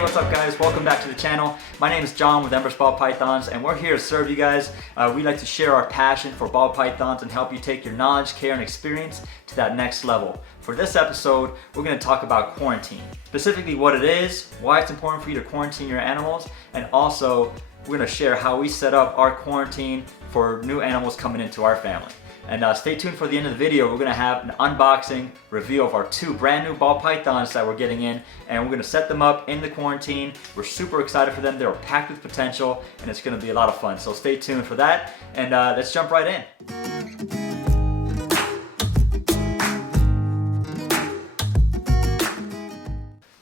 Hey, what's up guys? Welcome back to the channel. My name is John with Embers Ball Pythons, and we're here to serve you guys. We like to share our passion for ball pythons and help you take your knowledge, care, and experience to that next level. For this episode, we're going to talk about quarantine. Specifically what it is, why it's important for you to quarantine your animals, and also we're going to share how we set up our quarantine for new animals coming into our family. And stay tuned for the end of the video. We're going to have an unboxing review of our two brand new ball pythons that we're getting in, and we're going to set them up in the quarantine. We're super excited for them. They're packed with potential, and it's going to be a lot of fun. So stay tuned for that, and let's jump right in.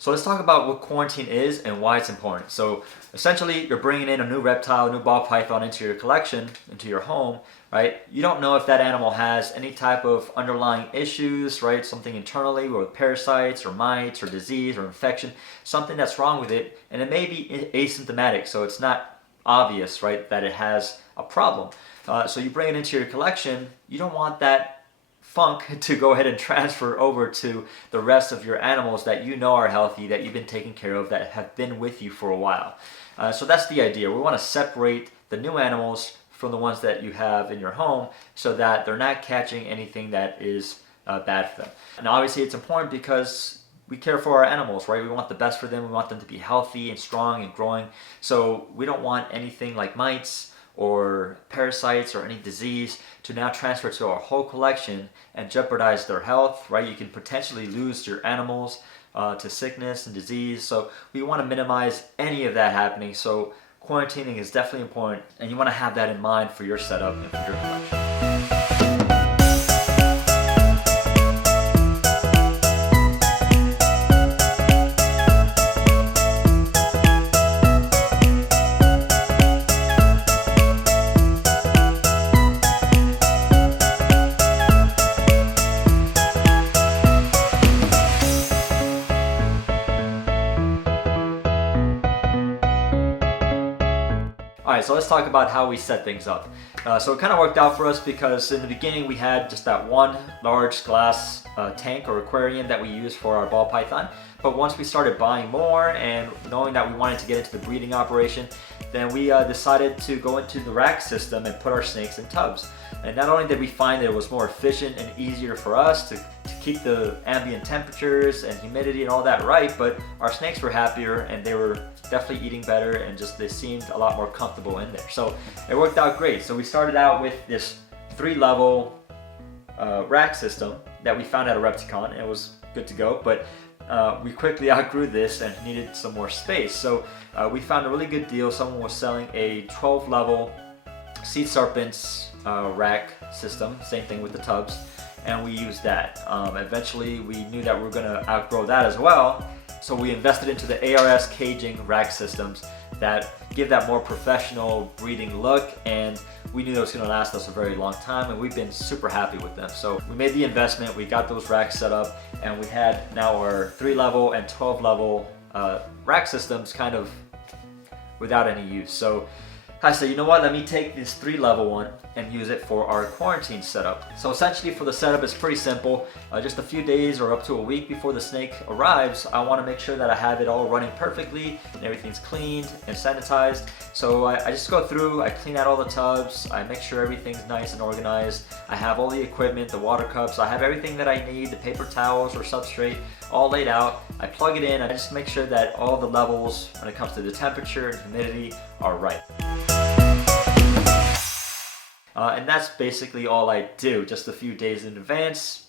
So let's talk about what quarantine is and why it's important. So essentially, you're bringing in a new reptile, a new ball python into your collection, into your home, right? You don't know if that animal has any type of underlying issues, right? Something internally with parasites or mites or disease or infection, something that's wrong with it, and it may be asymptomatic, so it's not obvious, right, that it has a problem. So you bring it into your collection, you don't want that funk to go ahead and transfer over to the rest of your animals that you know are healthy, that you've been taking care of, that have been with you for a while. So that's the idea. We want to separate the new animals from the ones that you have in your home so that they're not catching anything that is bad for them. And obviously it's important because we care for our animals, right? We want the best for them. We want them to be healthy and strong and growing. So we don't want anything like mites or parasites or any disease to now transfer to our whole collection and jeopardize their health, right? You can potentially lose your animals to sickness and disease. So we want to minimize any of that happening. So quarantining is definitely important, and you want to have that in mind for your setup and for your collection. Alright, so let's talk about how we set things up. So it kind of worked out for us because in the beginning we had just that one large glass tank or aquarium that we use for our ball python. But once we started buying more and knowing that we wanted to get into the breeding operation, then we decided to go into the rack system and put our snakes in tubs. And not only did we find that it was more efficient and easier for us to keep the ambient temperatures and humidity and all that right, but our snakes were happier and they were definitely eating better, and just they seemed a lot more comfortable in there. So it worked out great. So we started out with this 3-level rack system that we found at a Repticon, and it was good to go, but we quickly outgrew this and needed some more space. So we found a really good deal. Someone was selling a 12-level Sea Serpents rack system, same thing with the tubs, and we used that. Eventually we knew that we were gonna outgrow that as well, so we invested into the ARS caging rack systems that give that more professional breeding look, and we knew it was going to last us a very long time, and we've been super happy with them. So we made the investment, we got those racks set up, and we had now our 3-level and 12-level rack systems kind of without any use. So I said, you know what, let me take this 3-level one and use it for our quarantine setup. So essentially for the setup, it's pretty simple. Just a few days or up to a week before the snake arrives, I want to make sure that I have it all running perfectly and everything's cleaned and sanitized. So I just go through, I clean out all the tubs, I make sure everything's nice and organized. I have all the equipment, the water cups, I have everything that I need, the paper towels or substrate, all laid out. I plug it in, I just make sure that all the levels when it comes to the temperature and humidity are right. And that's basically all I do, just a few days in advance,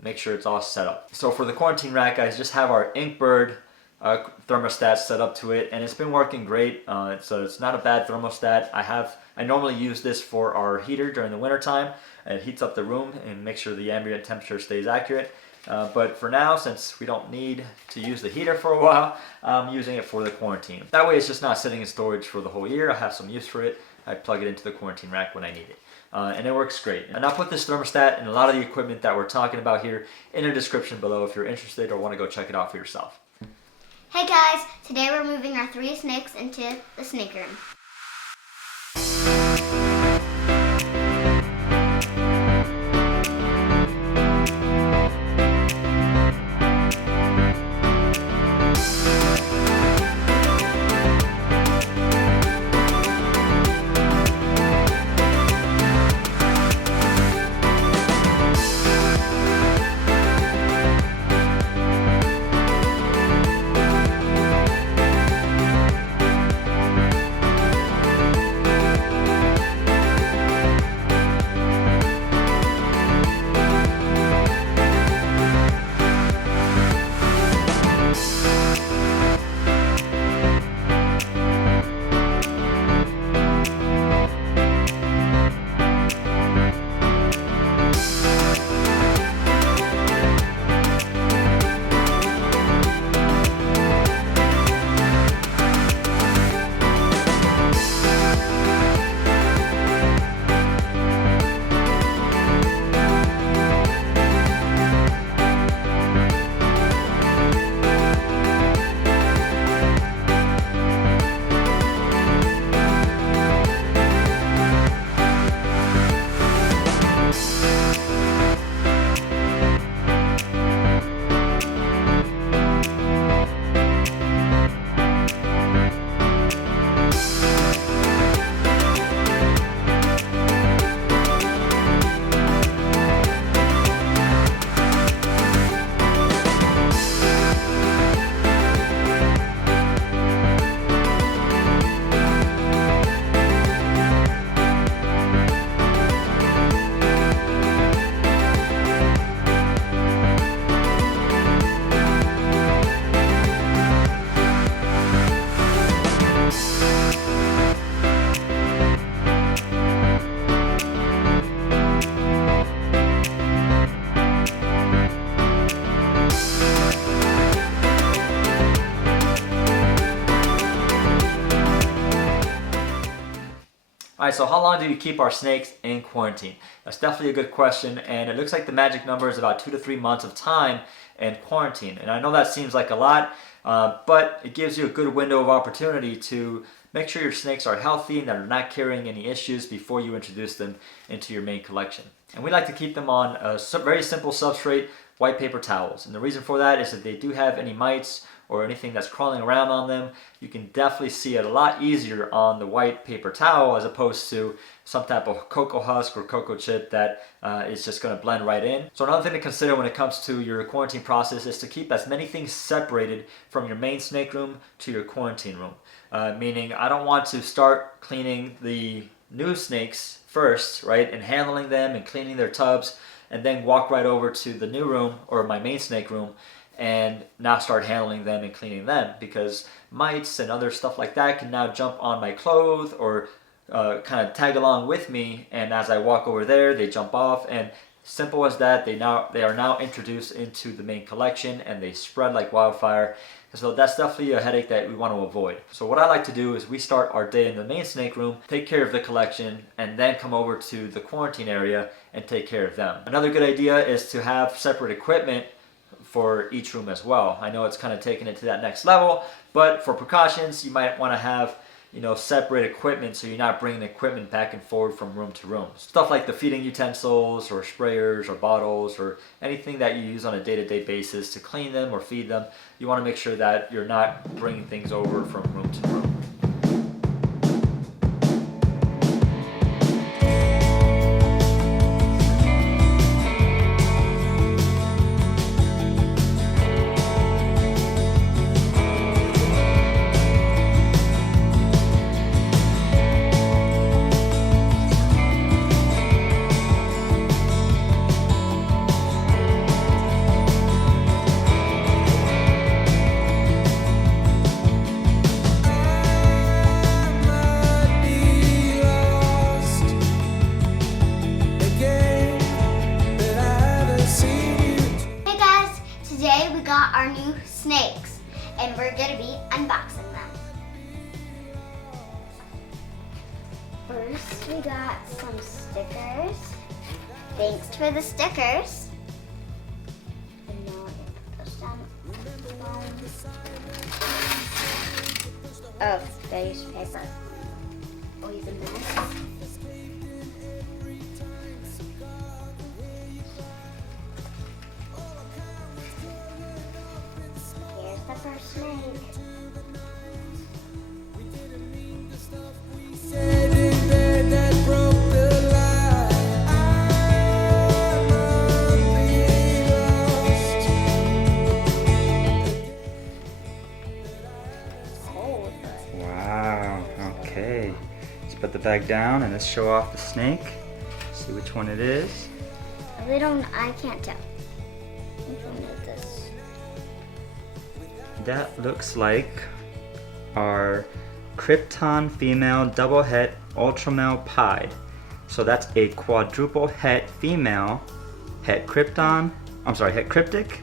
make sure it's all set up. So for the quarantine rack, I just have our Inkbird thermostat set up to it, and it's been working great. So it's not a bad thermostat. I normally use this for our heater during the winter time. It heats up the room and makes sure the ambient temperature stays accurate. But for now, since we don't need to use the heater for a while, I'm using it for the quarantine. That way it's just not sitting in storage for the whole year. I have some use for it. I plug it into the quarantine rack when I need it. And it works great. And I'll put this thermostat and a lot of the equipment that we're talking about here in the description below if you're interested or want to go check it out for yourself. Hey guys, today we're moving our 3 snakes into the snake room. Alright, so how long do you keep our snakes in quarantine? That's definitely a good question, and it looks like the magic number is about 2 to 3 months of time in quarantine. And I know that seems like a lot, but it gives you a good window of opportunity to make sure your snakes are healthy and that are not carrying any issues before you introduce them into your main collection. And we like to keep them on a very simple substrate, white paper towels. And the reason for that is that they do have any mites or anything that's crawling around on them, you can definitely see it a lot easier on the white paper towel as opposed to some type of cocoa husk or cocoa chip that is just going to blend right in. So another thing to consider when it comes to your quarantine process is to keep as many things separated from your main snake room to your quarantine room. Meaning I don't want to start cleaning the new snakes first, right, and handling them and cleaning their tubs, and then walk right over to the new room or my main snake room and now start handling them and cleaning them, because mites and other stuff like that can now jump on my clothes or kind of tag along with me, and as I walk over there they jump off, and simple as that, they are now introduced into the main collection and they spread like wildfire. So that's definitely a headache that we want to avoid. So what I like to do is we start our day in the main snake room, take care of the collection, and then come over to the quarantine area and take care of them. Another good idea is to have separate equipment for each room as well. I know it's kind of taking it to that next level, but for precautions, you might want to have separate equipment so you're not bringing equipment back and forth from room to room. Stuff like the feeding utensils or sprayers or bottles or anything that you use on a day-to-day basis to clean them or feed them, you want to make sure that you're not bringing things over from room to room. Our new snakes, and we're gonna be unboxing them. First, we got some stickers. Thanks for the stickers. And now we're gonna put this down. Oh, face paper. Always a mess. The first snake. Wow, okay. Let's put the bag down and let's show off the snake. See which one it is. I can't tell. Which one is this? That looks like our Krypton female double het ultramale pied. So that's a quadruple het female, het Krypton, het cryptic,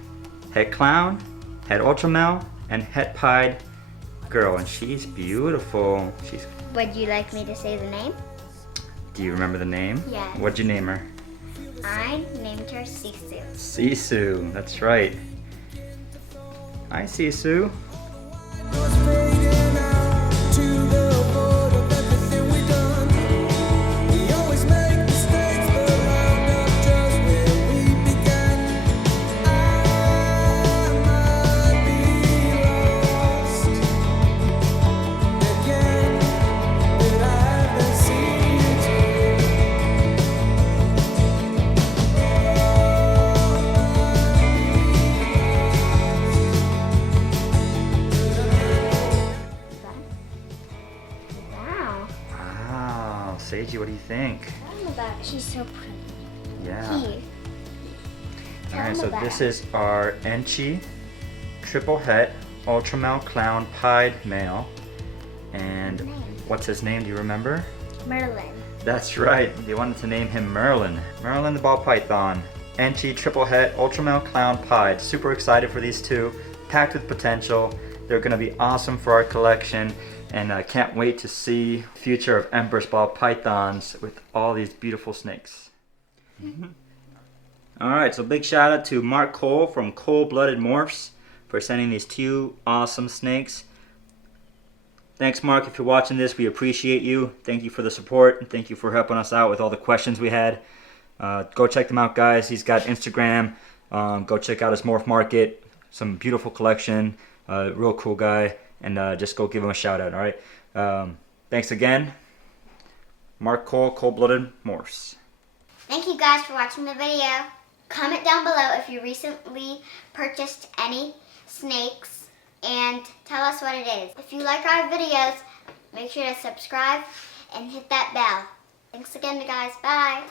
het clown, het ultramale, and het pied girl. And she's beautiful. Would you like me to say the name? Do you remember the name? Yes. What'd you name her? I named her Sisu. Sisu, that's right. Hi, Sisu. Seiji, what do you think? She's so pretty. Yeah. Here. Alright, so this is our Enchi triple het ultramale clown pied male. And what's his name? Do you remember? Merlin. That's right. They wanted to name him Merlin. Merlin the ball python. Enchi triple het ultramale clown pied. Super excited for these two. Packed with potential. They're going to be awesome for our collection. And I can't wait to see the future of Embers ball pythons with all these beautiful snakes. Alright, so big shout out to Mark Cole from Cold Blooded Morphs for sending these 2 awesome snakes. Thanks, Mark, if you're watching this, we appreciate you. Thank you for the support, and thank you for helping us out with all the questions we had. Go check them out, guys. He's got Instagram. Go check out his Morph Market. Some beautiful collection. Real cool guy. And just go give him a shout out, alright? Thanks again. Mark Cole, Cold Blooded Morphs. Thank you guys for watching the video. Comment down below if you recently purchased any snakes and tell us what it is. If you like our videos, make sure to subscribe and hit that bell. Thanks again, guys. Bye.